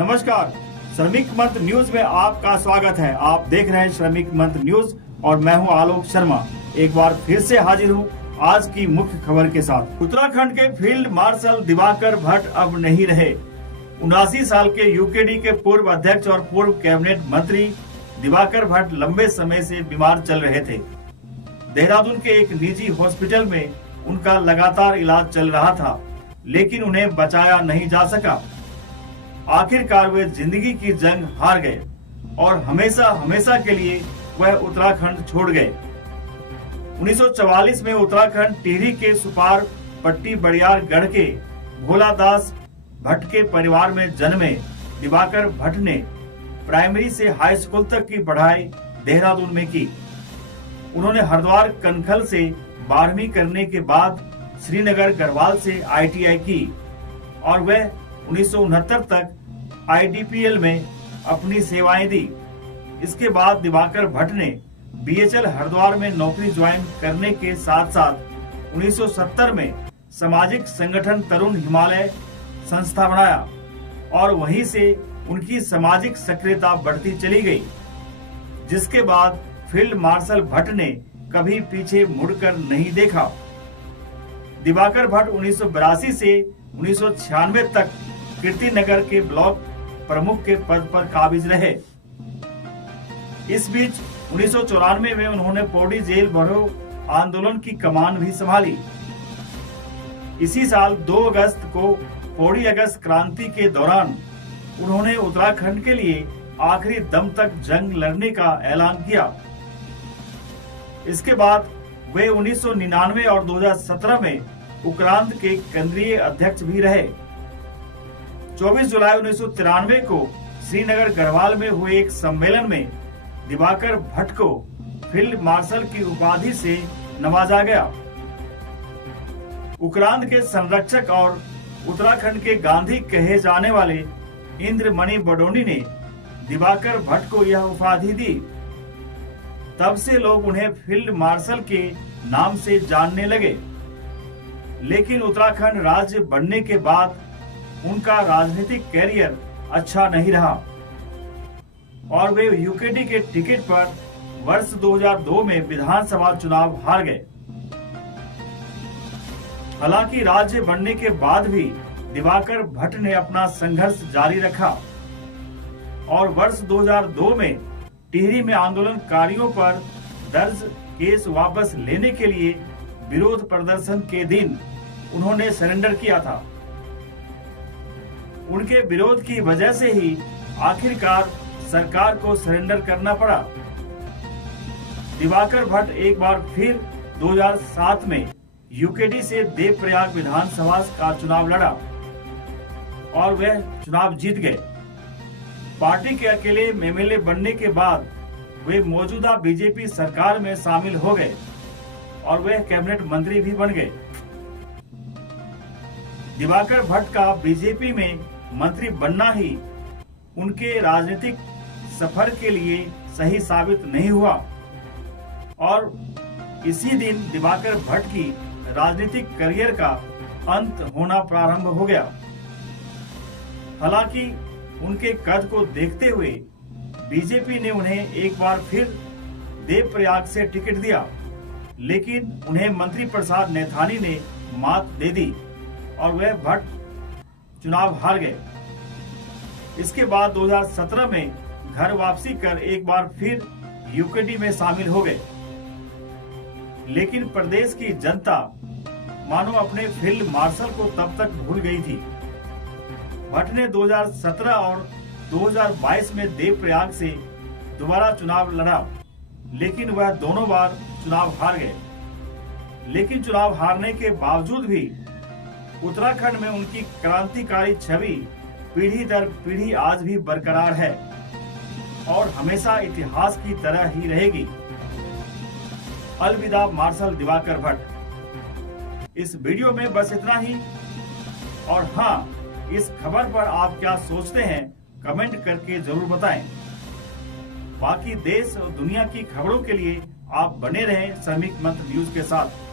नमस्कार, श्रमिक मंत्र न्यूज में आपका स्वागत है। आप देख रहे हैं श्रमिक मंत्र न्यूज और मैं हूं आलोक शर्मा। एक बार फिर से हाजिर हूं आज की मुख्य खबर के साथ। उत्तराखंड के फील्ड मार्शल दिवाकर भट्ट अब नहीं रहे। 79 साल के यूकेडी के पूर्व अध्यक्ष और पूर्व कैबिनेट मंत्री दिवाकर भट्ट लंबे समय से बीमार चल रहे थे। देहरादून के एक निजी हॉस्पिटल में उनका लगातार इलाज चल रहा था, लेकिन उन्हें बचाया नहीं जा सका। आखिरकार वे जिंदगी की जंग हार गए और हमेशा हमेशा के लिए वह उत्तराखंड छोड़ गए। 1944 में उत्तराखंड टिहरी के सुपार पट्टी बड़ियार गढ़ के भोलादास भट्ट के परिवार में जन्मे दिवाकर भट्ट ने प्राइमरी से हाई स्कूल तक की पढ़ाई देहरादून में की। उन्होंने हरिद्वार कनखल से 12वीं करने के बाद श्रीनगर गढ़वाल से ITI की और वह 1969 तक IDPL में अपनी सेवाएं दी। इसके बाद दिवाकर भट्ट ने BHL हरिद्वार में नौकरी ज्वाइन करने के साथ साथ 1970 में सामाजिक संगठन तरुण हिमालय संस्था बनाया और वहीं से उनकी सामाजिक सक्रियता बढ़ती चली गई, जिसके बाद फील्ड मार्शल भट्ट ने कभी पीछे मुड़कर नहीं देखा। दिवाकर भट्ट 1982 से 1996 तक कीर्तिनगर के ब्लॉक प्रमुख के पद पर काबिज रहे। इस बीच 1994 में उन्होंने पौड़ी जेल भरो आंदोलन की कमान भी संभाली। इसी साल 2 अगस्त को पौड़ी अगस्त क्रांति के दौरान उन्होंने उत्तराखंड के लिए आखिरी दम तक जंग लड़ने का ऐलान किया। इसके बाद वे 1999 और 2017 में उक्रांद के केंद्रीय अध्यक्ष भी रहे। 24 जुलाई 1993 को श्रीनगर गढ़वाल में हुए एक सम्मेलन में दिवाकर भट्ट को फील्ड मार्शल की उपाधि से नवाजा गया। उक्रांद के संरक्षक और उत्तराखंड के गांधी कहे जाने वाले इंद्रमणि बडोनी ने दिवाकर भट्ट को यह उपाधि दी। तब से लोग उन्हें फील्ड मार्शल के नाम से जानने लगे। लेकिन उत्तराखंड राज्य बनने के बाद उनका राजनीतिक कैरियर अच्छा नहीं रहा और वे यूकेडी के टिकट पर वर्ष 2002 में विधानसभा चुनाव हार गए। हालांकि राज्य बनने के बाद भी दिवाकर भट्ट ने अपना संघर्ष जारी रखा और वर्ष 2002 में टिहरी में आंदोलनकारियों पर दर्ज केस वापस लेने के लिए विरोध प्रदर्शन के दिन उन्होंने सरेंडर किया था। उनके विरोध की वजह से ही आखिरकार सरकार को सरेंडर करना पड़ा। दिवाकर भट्ट एक बार फिर 2007 में यूकेडी से देवप्रयाग विधानसभा का चुनाव लड़ा और वह चुनाव जीत गए। पार्टी के अकेले MLA बनने के बाद वे मौजूदा बीजेपी सरकार में शामिल हो गए और वे कैबिनेट मंत्री भी बन गए। दिवाकर भट्ट का बीजेपी में मंत्री बनना ही उनके राजनीतिक सफर के लिए सही साबित नहीं हुआ और इसी दिन दिवाकर भट्ट की राजनीतिक करियर का अंत होना प्रारंभ हो गया। हालांकि उनके कद को देखते हुए बीजेपी ने उन्हें एक बार फिर देवप्रयाग से टिकट दिया, लेकिन उन्हें मंत्री प्रसाद नैथानी ने मात दे दी और वह भट्ट चुनाव हार गए। इसके बाद 2017 में घर वापसी कर एक बार फिर यूकेडी में शामिल हो गए, लेकिन प्रदेश की जनता मानो अपने फील्ड मार्शल को तब तक भूल गई थी। भट्ट ने 2017 और 2022 में देवप्रयाग से दोबारा चुनाव लड़ा, लेकिन वह दोनों बार चुनाव हार गए। लेकिन चुनाव हारने के बावजूद भी उत्तराखंड में उनकी क्रांतिकारी छवि पीढ़ी दर पीढ़ी आज भी बरकरार है और हमेशा इतिहास की तरह ही रहेगी। अलविदा मार्शल दिवाकर भट्ट। इस वीडियो में बस इतना ही और हाँ, इस खबर पर आप क्या सोचते हैं कमेंट करके जरूर बताएं। बाकी देश और दुनिया की खबरों के लिए आप बने रहें श्रमिक मंत्र न्यूज के साथ।